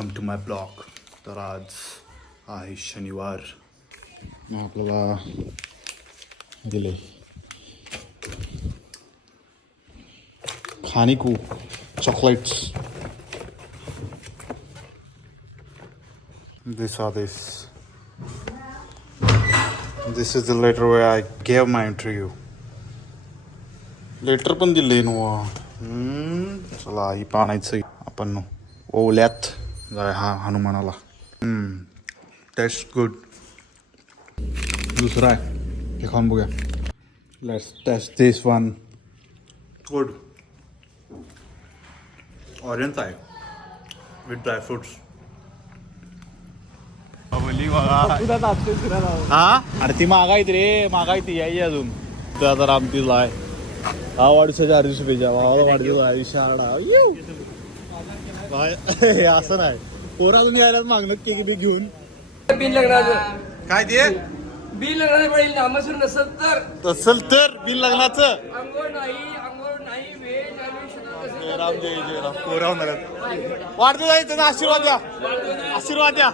Welcome to my blog तर आज आहे शनिवार मग आपल्याला दिले खानिकू chocolates this or this. This is the letter where I gave my interview. Letter पण दिले ना हम्म, चला ही पाणायचं आपण ओल्यात जाय हा हनुमानाला टेस्ट गुड दुसरा आहे हे खाऊन बघूया let's taste this one good orange आहे विथ ड्रायफ्रुट्स हा अरे ती मागायत रे मागायत यायची अजून ते आता रामतीला आहे हा वाढदिवसाच्या अर्धी शुभेच्छा भावाला वाढदिवस आहे शाळा हे असं नाही. पोरा अजून यायला मागणं केक बी घेऊन. बिल लग्नाचं काय ते? बिल लग्नाचं पडेल नामसूर नसत तर. तसल तर बिल लग्नाचं अंघोळ नाही अंघोळ नाही वेळ नाही शुद्ध नसेल जय राम जय जय राम. पोरा होणार आशीर्वाद द्या. आशीर्वाद द्या.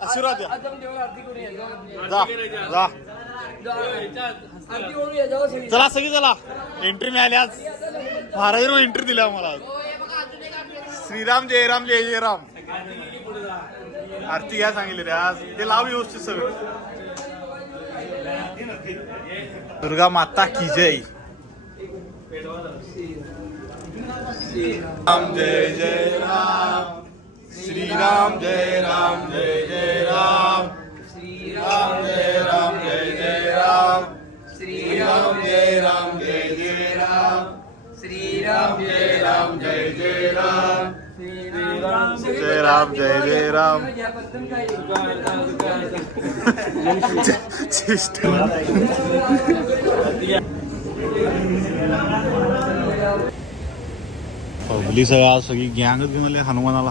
आशीर्वाद द्या. आता देवाला आरती करून या जाऊ. जा जा. जा. आरती करून या जाऊ सगळी. चला सगळी चला. एंट्री मिळाली आज. महाराजांवर एंट्री दिली आम्हाला आज. श्रीराम जय राम जय जय राम. आरती घ्या सांगितले रे आज. ते लाव व्यवस्थित सगळं. दुर्गा माता की जय. राम जय जय राम. श्रीराम जय राम जय जय राम. श्रीराम जय राम जय जय राम. श्रीराम जय राम जय जय राम. श्रीराम जय राम जय जय राम. जय राम जय जय राम पब्लिक सगळं आज सगळी गँगच घेऊन आली हनुमानाला.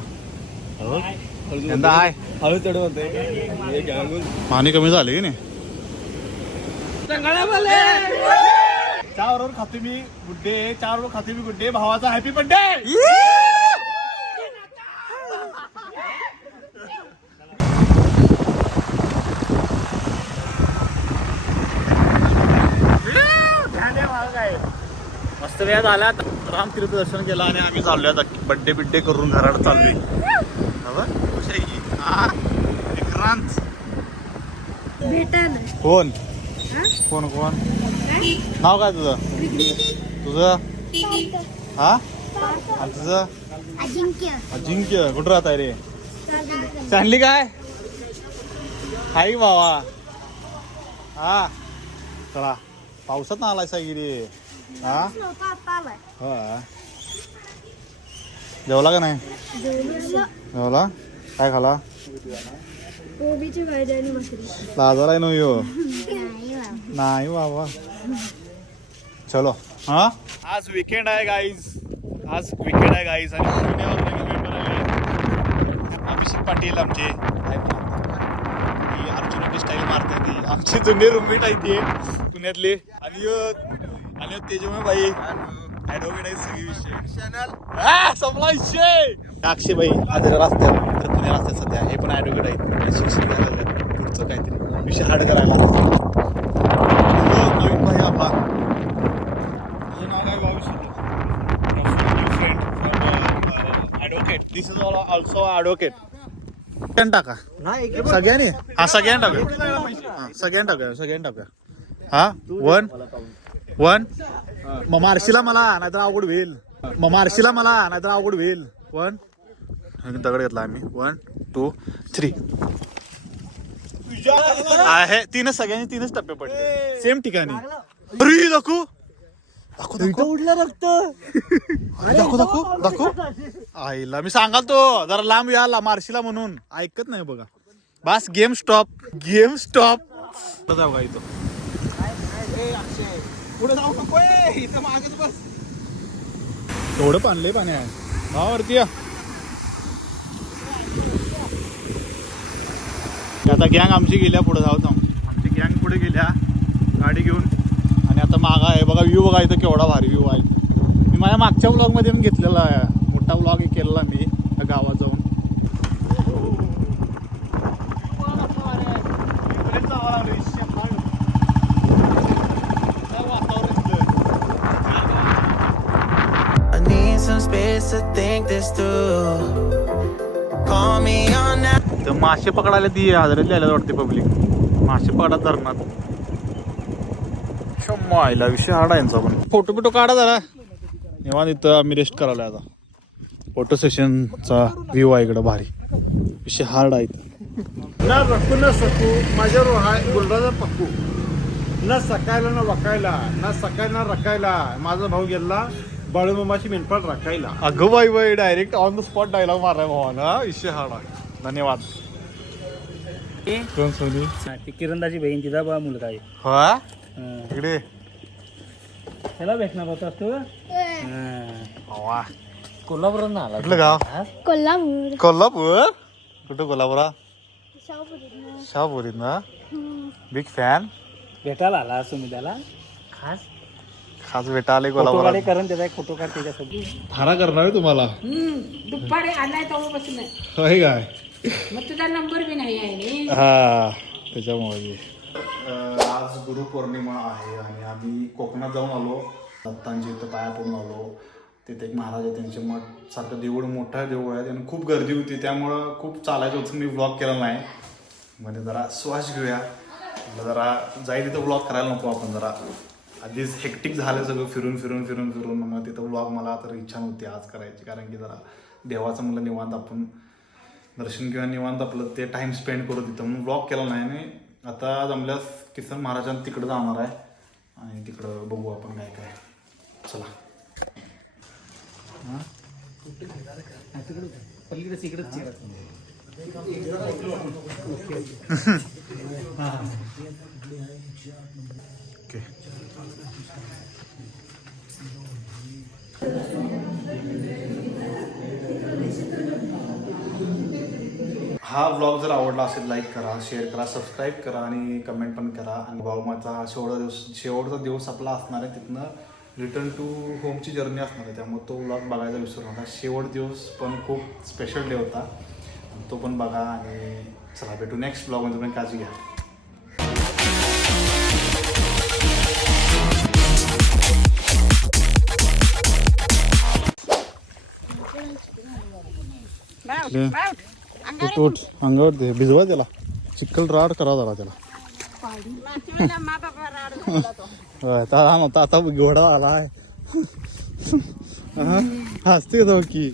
यंदा आहे हळू चढ पाणी कमी झाले की नाही? चार वर खाते मी गुड्डे. चार वर खाते मी गुड्डे. भावाचा हॅपी बर्थडे मस्त वेळ झाला राम तीर्थ दर्शन केलं आणि आम्ही चाललोय आता. बड्डे बिड्डे करून घरात चाललोय? विक्रांत. कोण? कोण कोण? नाव काय तुझं? तुझं? हा? आणि तुझं? अजिंक्य. अजिंक्य. कुठं राहत आहे रे? सांगली काय? हाय बाबा? हा. चला पावसात ना आलाय गिरी हा? हा जेवला का नाही? जेवला. काय खाला? कोबीची भाजी आणि मसरी. लाजाराय नो यो. नाही बाबा. चलो. हा? आज विकेंड आहे गाईज आज विकेंड आहे गाईज आणि पुण्यावर नवीन member आले. अभिषेक पाटील आमचे. अर्जुनाची स्टाईल मारते ती आमची जुने रूममेट आहे ती. पुण्यातले. आणि आणि तेजमय बाई ऍडव्होकेट आहे सगळे विषय. हा, संपला विषय. अक्षय बाई आज रस्त्यात तर पुण्या रस्त्यात सध्या हे पण ऍडव्होकेट आहेत. शिक्षण लागलेत. पुढचं काहीतरी. विषय हार्ड करायला. ह्यो नवीन भाई आपला. This is also advocate second टाका. सगळ्यांनी? हा सगळ्यांनी टाकूया. हा, सगळ्यांनी टाकूया सगळ्यांनी टाकूया. हा वन वन मग मार्शीला मला नाहीतर अवघड होईल. मग मार्शीला मला नाहीतर अवघड होईल. वन दगड घेतला आम्ही. वन टू थ्री आहे. तीनच सगळ्यांनी तीनच टप्पे पडले. सेम ठिकाणी. अरे दाखवू. दाखव उडलं रक्त. दाखव दाखव दाखव. आईला मी सांगाल तो. जरा लांब या ला मार्शीला म्हणून. ऐकत नाही बघा. बस गेम स्टॉप. Game stop. जाऊ का इथं. पुढे जाऊ नको इथं मागच बस. एवढं पाणी पाणी आहे हा वरती या. आता गँग आमची गेल्या पुढे जाऊ जाऊ आमची गँग पुढे गेल्या. गाडी घेऊन. आणि आता मागा आहे बघा व्ह्यू बघा इथं केवढा भारी व्ह्यू आहे. मी माझ्या मागच्या व्लॉगमध्ये पण घेतलेला आहे. मोठा व्लॉग केलेला मी त्या तर मासे पकडायला ती हजरेतली आल्यात वाटते पब्लिक मासे पकडत धरणात शम्मायला विषय हार्ड आहे यांचा पण. फोटो बिटो काढा जरा. निवांत इथं आम्ही रेस्ट करायला आता. फोटो सेशनचा व्ह्यू आहे इकडं भारी. विषय हार्ड आहे. ना रकू न सकू माझ्यावर हाय गुलराजा पक्कू. न सकायला ना वकायला ना सकाळ ना रकायला. माझा भाऊ गेला बाळूमामाची मेनपाट राखायला. अगं बाई बाई direct on the spot dialogue मारलाय भावानं विषय हार्ड आहे धन्यवाद. कोण सोनी? ती किरणदाची बहीण तिचा बा मुलगा आहे. हा? हं. इकडे. त्याला भेटणार होतास तू? वा कोल्हापूर आला कुठलं गाव? कोल्हापूर. कोल्हापूर? कुठं कोल्हापुरा. शाहपुरीत ना. बिग फॅन भेटायला आला त्याला खास? खास भेटा आले काढे करून त्याचा एक फोटो काढ त्याच्यासोबत थारा करणार आहे तुम्हाला? दुपारी आलाय तेव्हापासून. होय काय? मग तुझा नंबर बी नाही आहे हा त्याच्यामुळे. आज गुरुपौर्णिमा आहे आणि आम्ही कोकणात जाऊन आलो. दत्तांच्या इथं पाया पडून आलो. तिथे एक महाराज आहे त्यांचे मठ सारखं देऊळ मोठं देऊळ आहे आणि खूप गर्दी होती. त्यामुळं खूप चालायचं होतं मी ब्लॉग केला नाही. म्हणजे जरा श्वास घेऊया. जरा जाईल तिथं ब्लॉग करायला नको आपण जरा. आधीच हेक्टिक झालं सगळं फिरून फिरून फिरून फिरून. मग तिथं ब्लॉग मला तर इच्छा नव्हती आज करायची. कारण की जरा देवाचं म्हणलं निवांत आपण दर्शन किंवा निवांत आपलं ते टाइम स्पेंड करू तिथं. म्हणून ब्लॉग केला नाही आणि आता जमल्यास किसन महाराजांना तिकडं जाणार आहे. आणि तिकडं बघू आपण काय काय. चला. ओके हा ब्लॉग जर आवडला असेल लाईक करा शेअर करा सबस्क्राईब करा आणि कमेंट पण करा. आणि भाऊ माझा हा शेवटचा दिवस शेवटचा दिवस आपला असणार आहे तिथनं रिटर्न टू होमची जर्नी असणार आहे. त्यामुळे तो ब्लॉग बघायचा विसरू नका. शेवट दिवस पण खूप स्पेशल डे होता. तो पण बघा आणि चला भेटू नेक्स्ट ब्लॉगमध्ये पण काळजी घ्या. उठ उठ. अंगावर दे. भिजवा त्याला. चिखल राड करा जरा त्याला. आता घोडा आला आहे हसते जाऊ की.